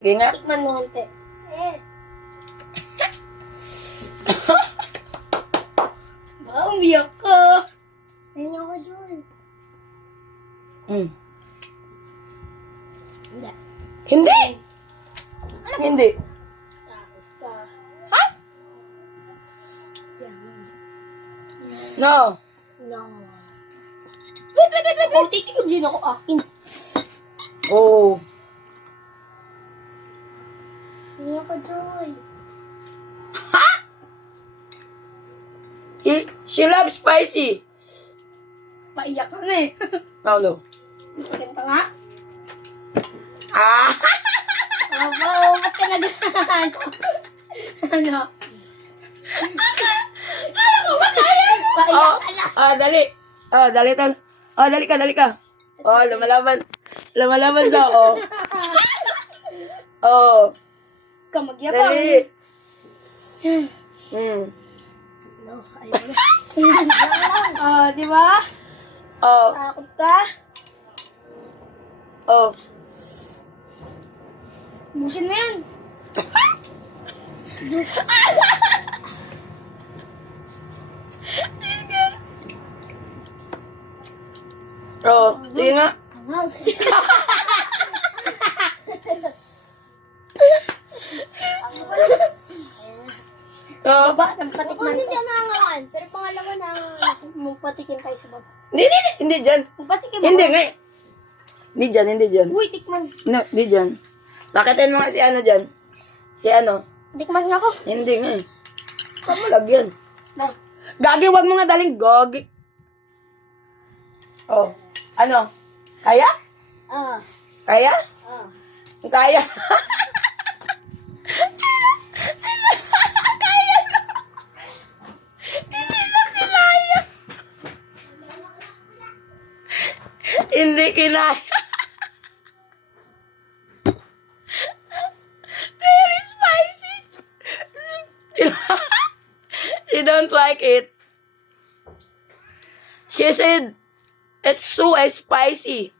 Sige nga. Tikman mo konti. Baka umiyak ka. Hindi ako dun. Mm. Hindi. Hindi! Hindi. Takot ka. No. No. Wait. Kung titikom din ako akin. Oh. Hindi ako dun. She loves spicy. Paiyak ka na eh. No. Kanta nga. Ah! Aba, ba't ka nag-ano? Ano? Kala ko ba kaya? Paiyak ka na. Dali. Dali tol. Dali ka. Lumalaban. Lumalaban daw, Ka magyabang. Dali. No, ayaw na. Di ba? Oh. Takot ka? Oh. Busin mo yan. Oh. Sige nga. Angaw. Oh. Baba, ng Ako patikman. hindi siya nangangawan. Pero pangalawa nangangawan. Magpatikin tayo sa baba. Hindi dyan. Magpatikin mo. Hindi nga. Hindi dyan. Uy, tikman. No, hindi dyan. Pakitin mo nga si ano dyan. Si ano. Tikman nga ako. Hindi nga eh. Lagyan. Na. Gagi, wag mo nga daling gogi. Oh. Ano? Kaya? Kaya? Kaya. Hindi kinaya. Very spicy. She don't like it. She said, it's so spicy.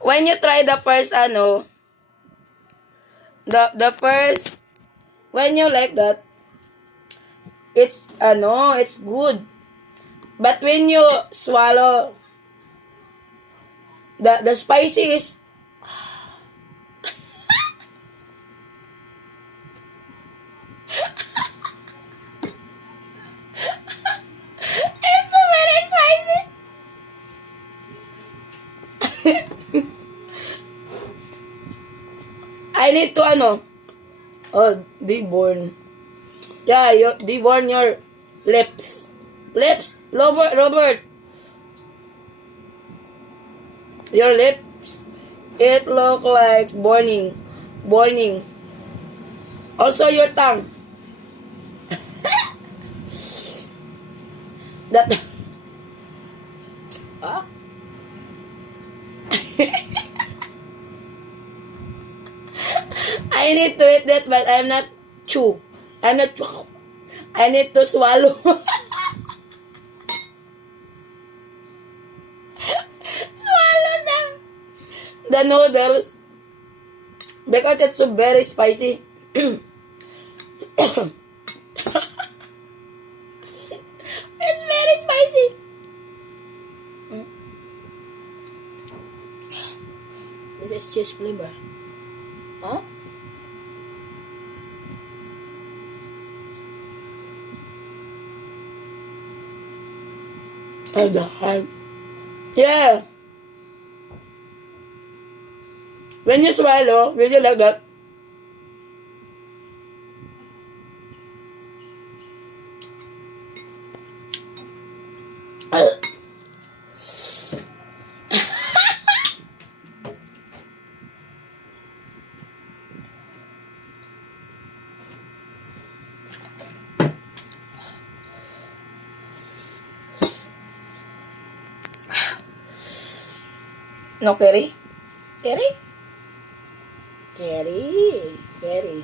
When you try the first, the first, when you like that, it's good. But when you swallow, the spicy is, it's so very spicy. I need to deborn. Yeah, you deborn your lips. Robert. Your lips, it look like burning. Also your tongue. That. Huh? I need to eat that, but I'm not chew. I need to swallow. Swallow them. The noodles. Because it's so very spicy. It's very spicy. This is cheese flavor. Huh? Oh, the heart. Yeah. When you swallow, will you like that? No, Kerry? Kerry? Kerry.